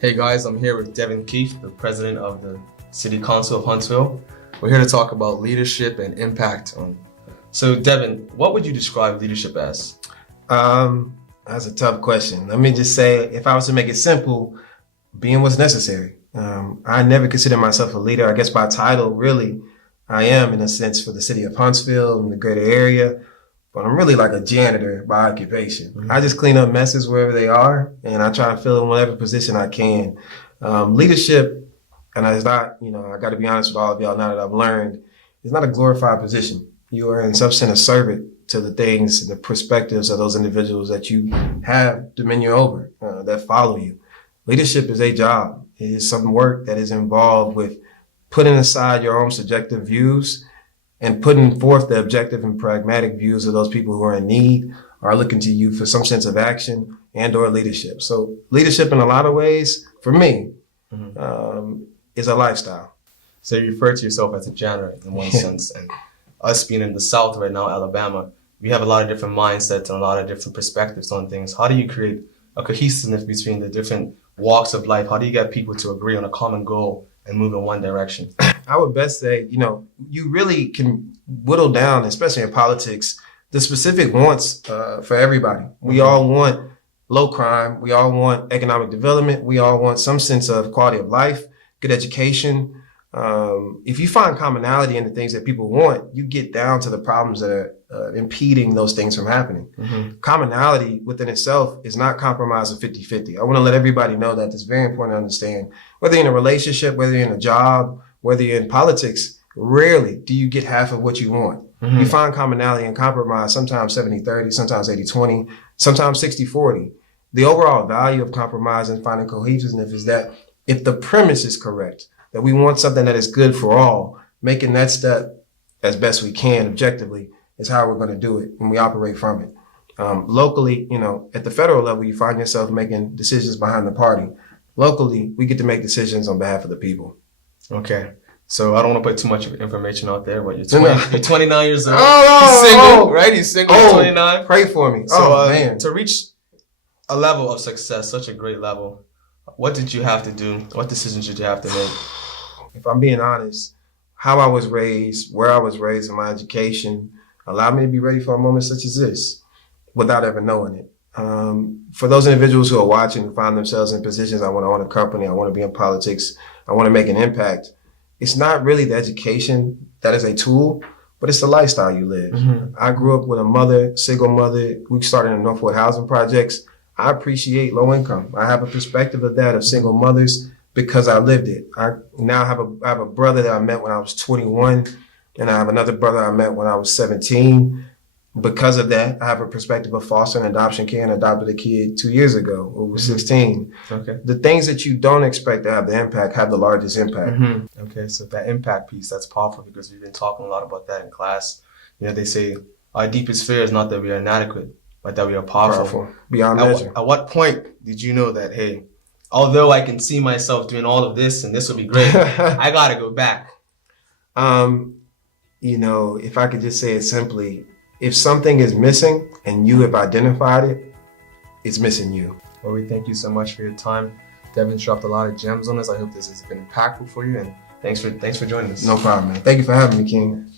Hey guys, I'm here with Devyn Keith, the president of the City Council of Huntsville. We're here to talk about leadership and impact. So Devyn, what would you describe leadership as? That's a tough question. Let me just say, if I was to make it simple, being what's necessary. I never consider myself a leader. I guess by title, really, I am in a sense for the city of Huntsville and the greater area, but I'm really like a janitor by occupation. Mm-hmm. I just clean up messes wherever they are, and I try to fill in whatever position I can. Leadership, and it's not, I got to be honest with all of y'all now that I've learned, it's not a glorified position. You are in some sense a servant to the things and the perspectives of those individuals that you have dominion over, that follow you. Leadership is a job. It is some work that is involved with putting aside your own subjective views and putting forth the objective and pragmatic views of those people who are in need, are looking to you for some sense of action and or leadership. So leadership in a lot of ways, for me, is a lifestyle. So you refer to yourself as a janitor in one sense, and us being in the South right now, Alabama, we have a lot of different mindsets and a lot of different perspectives on things. How do you create a cohesiveness between the different walks of life? How do you get people to agree on a common goal and move in one direction? I would best say, you really can whittle down, especially in politics, the specific wants for everybody. We all want low crime. We all want economic development. We all want some sense of quality of life, good education. If you find commonality in the things that people want, you get down to the problems that are impeding those things from happening. Mm-hmm. Commonality within itself is not compromise of 50-50. I want to let everybody know that it's very important to understand. Whether you're in a relationship, whether you're in a job, whether you're in politics, rarely do you get half of what you want. Mm-hmm. You find commonality and compromise, sometimes 70-30, sometimes 80-20, sometimes 60-40. The overall value of compromise and finding cohesiveness is that if the premise is correct, that we want something that is good for all, making that step as best we can objectively is how we're going to do it, and we operate from it. Locally, at the federal level, you find yourself making decisions behind the party. Locally, we get to make decisions on behalf of the people. Okay. So I don't want to put too much information out there, but you're 29 years old. He's single, right? He's single, he's 29. Pray for me. So, man. To reach a level of success, such a great level, what did you have to do? What decisions did you have to make? If I'm being honest, how I was raised, where I was raised in my education, allowed me to be ready for a moment such as this without ever knowing it. For those individuals who are watching who find themselves in positions, I want to own a company, I want to be in politics, I want to make an impact. It's not really the education that is a tool, but it's the lifestyle you live. Mm-hmm. I grew up with a mother, single mother. We started in Northwood housing projects. I appreciate low income. I have a perspective of that, of single mothers, because I lived it. I now have a brother that I met when I was 21, and I have another brother I met when I was 17. Because of that, I have a perspective of foster and adoption care, and adopted a kid 2 years ago who was 16. Okay. The things that you don't expect to have the impact have the largest impact. Mm-hmm. Okay, so that impact piece, that's powerful because we've been talking a lot about that in class. They say our deepest fear is not that we are inadequate, but that we are powerful. Beyond measure. At what point did you know that, hey, although I can see myself doing all of this and this will be great, I got to go back? If I could just say it simply, if something is missing and you have identified it, it's missing you. Well, we thank you so much for your time. Devyn's dropped a lot of gems on us. I hope this has been impactful for you, and thanks for joining us. No problem, man. Thank you for having me, King.